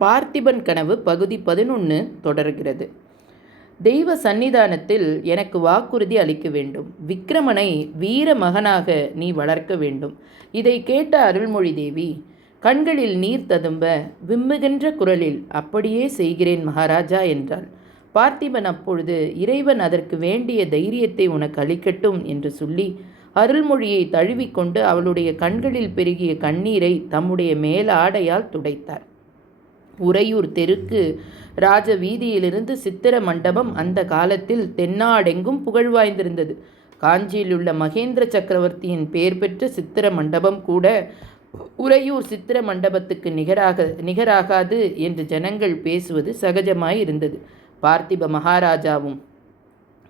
பார்த்திபன் கனவு பகுதி 11 தொடர்கிறது. தெய்வ சந்நிதானத்தில் எனக்கு வாக்குறுதி அளிக்க வேண்டும். விக்கிரமனை வீர மகனாக நீ வளர்க்க வேண்டும். இதை கேட்ட அருள்மொழி தேவி கண்களில் நீர் ததும்ப விம்முகின்ற குரலில் அப்படியே செய்கிறேன் மகாராஜா என்றாள். பார்த்திபன் அப்பொழுது இறைவன் அதற்கு வேண்டிய தைரியத்தை உனக்கு அளிக்கட்டும் என்று சொல்லி அருள்மொழியை தழுவிக்கொண்டு அவளுடைய கண்களில் பெருகிய கண்ணீரை தம்முடைய மேலாடையால் துடைத்தார். உறையூர் தெற்கு ராஜ வீதியிலிருந்து சித்திர மண்டபம் அந்த காலத்தில் தென்னாடெங்கும் புகழ்வாய்ந்திருந்தது. காஞ்சியிலுள்ள மகேந்திர சக்கரவர்த்தியின் பெயர் பெற்ற சித்திர மண்டபம் கூட உறையூர் சித்திர மண்டபத்துக்கு நிகராகாது என்று ஜனங்கள் பேசுவது சகஜமாயிருந்தது. பார்த்திப மகாராஜாவும்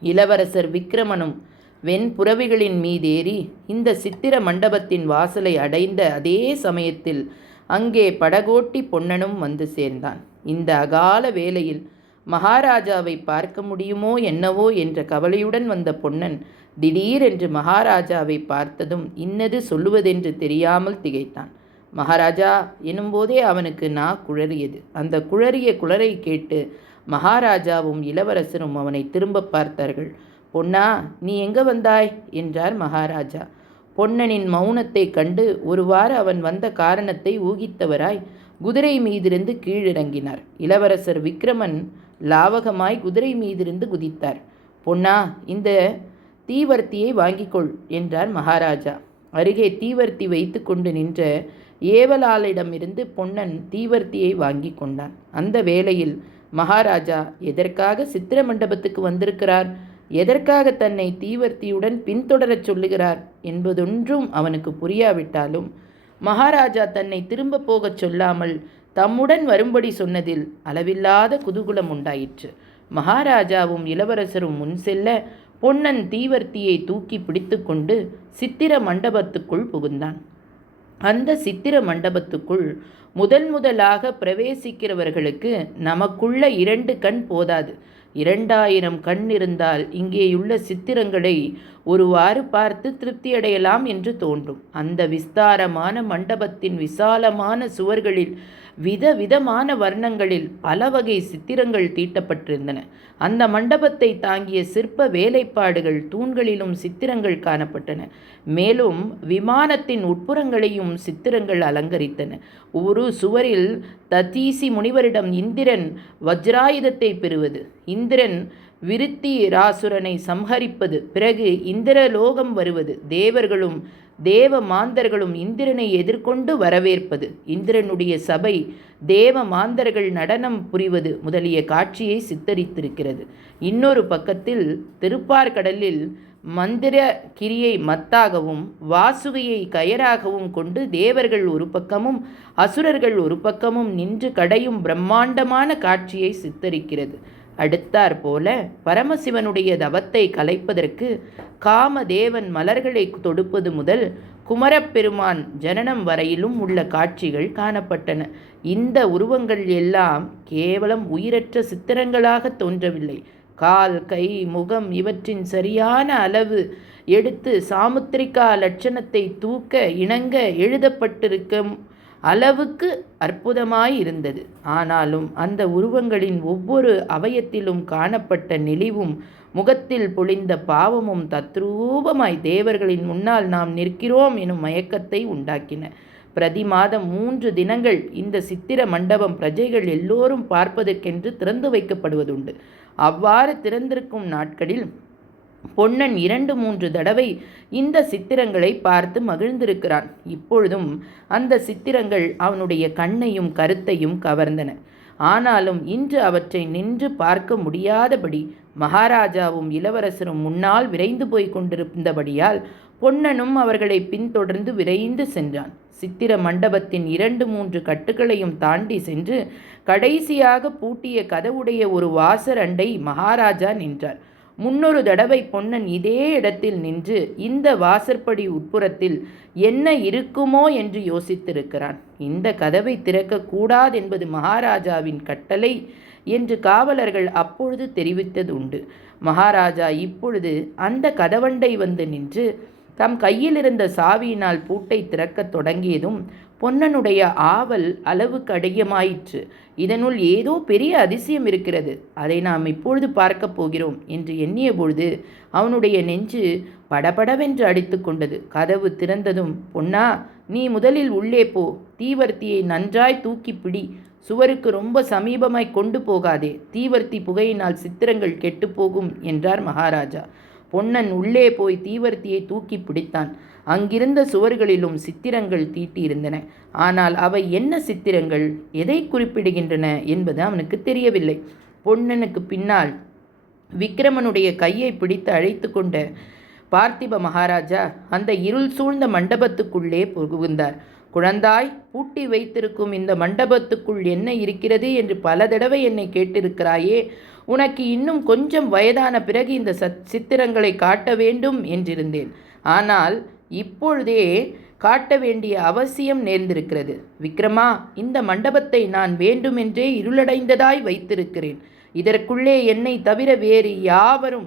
இளவரசர் விக்கிரமனும் வெண்புறவிகளின் மீதேறி இந்த சித்திர மண்டபத்தின் வாசலை அடைந்த அதே சமயத்தில் அங்கே படகோட்டி பொன்னனும் வந்து சேர்ந்தான். இந்த அகால வேளையில் மகாராஜாவை பார்க்க முடியுமோ என்னவோ என்ற கவலையுடன் வந்த பொன்னன் திடீரென்று மகாராஜாவை பார்த்ததும் இன்னது சொல்லுவதென்று தெரியாமல் திகைத்தான். மகாராஜா எனும்போதே அவனுக்கு குழறியது. அந்த குழறிய குளரை கேட்டு மகாராஜாவும் இளவரசரும் அவனை திரும்ப பார்த்தார்கள். பொன்னா, நீ எங்க வந்தாய் என்றார் மகாராஜா. பொன்னனின் மௌனத்தை கண்டு ஒருவாறு அவன் வந்த காரணத்தை ஊகித்தவராய் குதிரை மீதிருந்து கீழிறங்கினார். இளவரசர் விக்கிரமன் லாவகமாய் குதிரை மீதிருந்து குதித்தார். பொன்னா, இந்த தீவர்த்தியை வாங்கிக்கொள் என்றார் மகாராஜா. அருகே தீவர்த்தி வைத்து கொண்டு நின்ற ஏவலாளிடமிருந்து பொன்னன் தீவர்த்தியை வாங்கி கொண்டான். அந்த வேளையில் மகாராஜா எதற்காக சித்திர மண்டபத்துக்கு வந்திருக்கிறார், எதற்காக தன்னை தீவர்த்தியுடன் பின்தொடரச் சொல்லுகிறார் என்பதொன்றும் அவனுக்கு புரியாவிட்டாலும் மகாராஜா தன்னை திரும்ப போகச் சொல்லாமல் தம்முடன் வரும்படி சொன்னதில் அளவில்லாத குதூகலம் உண்டாயிற்று. மகாராஜாவும் இளவரசரும் முன் செல்ல பொன்னன் தீவர்த்தியை தூக்கி பிடித்து கொண்டு சித்திர மண்டபத்துக்குள் புகுந்தான். அந்த சித்திர மண்டபத்துக்குள் முதலாக பிரவேசிக்கிறவர்களுக்கு நமக்குள்ள 2 கண் போதாது, 2000 கண் இருந்தால் இங்கேயுள்ள சித்திரங்களை ஒருவாறு பார்த்து திருப்தியடையலாம் என்று தோன்றும். அந்த விஸ்தாரமான மண்டபத்தின் விசாலமான சுவர்களில் விதவிதமான வர்ணங்களில் பல வகை சித்திரங்கள் தீட்டப்பட்டிருந்தன. அந்த மண்டபத்தை தாங்கிய சிற்ப வேலைப்பாடுகள் தூண்களிலும் சித்திரங்கள் காணப்பட்டன. மேலும் விமானத்தின் உட்புறங்களையும் சித்திரங்கள் அலங்கரித்தன. ஒரு சுவரில் ததீசி முனிவரிடம் இந்திரன் வஜ்ராயுதத்தை பெறுவது, இந்திரன் விருத்தி ராசுரனை சம்ஹரிப்பது, பிறகு இந்திரலோகம் வருவது, தேவர்களும் தேவ மாந்தர்களும் இந்திரனை எதிர்கொண்டு வரவேற்பது, இந்திரனுடைய சபை தேவ மாந்தர்கள் நடனம் புரிவது முதலிய காட்சியை சித்தரித்திருக்கிறது. இன்னொரு பக்கத்தில் திருப்பார்கடலில் மந்திர கிரியை மத்தாகவும் வாசுகையை கயராகவும் கொண்டு தேவர்கள் ஒரு பக்கமும் அசுரர்கள் ஒரு பக்கமும் நின்று கடையும் பிரம்மாண்டமான காட்சியை சித்தரிக்கிறது. அடுத்தாற் போல பரமசிவனுடைய தவத்தை கலைப்பதற்கு காமதேவன் மலர்களை தொடுப்பது முதல் குமரப்பெருமான் ஜனனம் வரையிலும் உள்ள காட்சிகள் காணப்பட்டன. இந்த உருவங்கள் எல்லாம் கேவலம் உயிரற்ற சித்திரங்களாக தோன்றவில்லை. கால், கை, முகம் இவற்றின் சரியான அளவு எடுத்து சாமுத்திரிகா லட்சணத்தை தூக்க இணங்க எழுதப்பட்டிருக்கும் அளவுக்கு அற்புதமாயிருந்தது. ஆனாலும் அந்த உருவங்களின் ஒவ்வொரு அவயத்திலும் காணப்பட்ட நெளிவும் முகத்தில் பொழிந்த பாவமும் தத்ரூபமாய் தேவர்களின் முன்னால் நாம் நிற்கிறோம் எனும் மயக்கத்தை உண்டாக்கின. பிரதி மாதம் 3 தினங்கள் இந்த சித்திர மண்டபம் பிரஜைகள் எல்லோரும் பார்ப்பதற்கென்று திறந்து வைக்கப்படுவதுண்டு. அவ்வாறு திறந்திருக்கும் நாட்களில் பொன்னன் 2-3 தடவை இந்த சித்திரங்களை பார்த்து மகிழ்ந்திருக்கிறான். இப்பொழுதும் அந்த சித்திரங்கள் அவனுடைய கண்ணையும் கருத்தையும் கவர்ந்தன. ஆனாலும் இன்று அவற்றை நின்று பார்க்க முடியாதபடி மகாராஜாவும் இளவரசரும் முன்னால் விரைந்து போய் கொண்டிருந்தபடியால் பொன்னனும் அவர்களை பின்தொடர்ந்து விரைந்து சென்றான். சித்திர மண்டபத்தின் 2-3 கட்டுகளையும் தாண்டி சென்று கடைசியாக பூட்டிய கதவுடைய ஒரு வாசர் அண்டை மகாராஜா நின்றார். 300 தடவை பொன்னன் இதே இடத்தில் நின்று இந்த வாசற்படி உட்புறத்தில் என்ன இருக்குமோ என்று யோசித்திருக்கிறான். இந்த கதவை திறக்கக்கூடாதென்பது மகாராஜாவின் கட்டளை என்று காவலர்கள் அப்பொழுது தெரிவித்தது உண்டு. மகாராஜா இப்பொழுது அந்த கதவண்டை வந்து நின்று தம் கையில் இருந்த சாவியினால் பூட்டை திறக்கத் தொடங்கியதும் பொன்னனுடைய ஆவல் அளவுக்கு அதிகமாயிற்று. இதனுள் ஏதோ பெரிய அதிசயம் இருக்கிறது, அதை நாம் இப்பொழுது பார்க்கப் போகிறோம் என்று எண்ணிய பொழுது அவனுடைய நெஞ்சு படபடவென்று அடித்து கொண்டது. கதவு திறந்ததும், பொன்னா, நீ முதலில் உள்ளே போ, தீவர்த்தியை நன்றாய் தூக்கி பிடி, சுவருக்கு ரொம்ப சமீபமாய் கொண்டு போகாதே, தீவர்த்தி புகையினால் சித்திரங்கள் கெட்டுப்போகும் என்றார் மகாராஜா. பொன்னன் உள்ளே போய் தீவர்த்தியை தூக்கி பிடித்தான். அங்கிருந்த சுவர்களிலும் சித்திரங்கள் தீட்டியிருந்தன. ஆனால் அவை என்ன சித்திரங்கள், எதை குறிப்பிடுகின்றன என்பது அவனுக்கு தெரியவில்லை. பொன்னனுக்கு பின்னால் விக்கிரமனுடைய கையை பிடித்து அழைத்து கொண்ட பார்த்திப மகாராஜா அந்த இருள் சூழ்ந்த மண்டபத்துக்குள்ளே புகுந்தார். குழந்தாய், பூட்டி வைத்திருக்கும் இந்த மண்டபத்துக்குள் என்ன இருக்கிறது என்று பல தடவை என்னை கேட்டிருக்கிறாயே. உனக்கு இன்னும் கொஞ்சம் வயதான பிறகு இந்த சித்திரங்களை காட்ட வேண்டும் என்றிருந்தேன். ஆனால் இப்பொழுதே காட்ட வேண்டிய அவசியம் நேர்ந்திருக்கிறது. விக்ரமா, இந்த மண்டபத்தை நான் வேண்டுமென்றே இருளடைந்ததாய் வைத்திருக்கிறேன். இதற்குள்ளே என்னை தவிர வேறு யாவரும்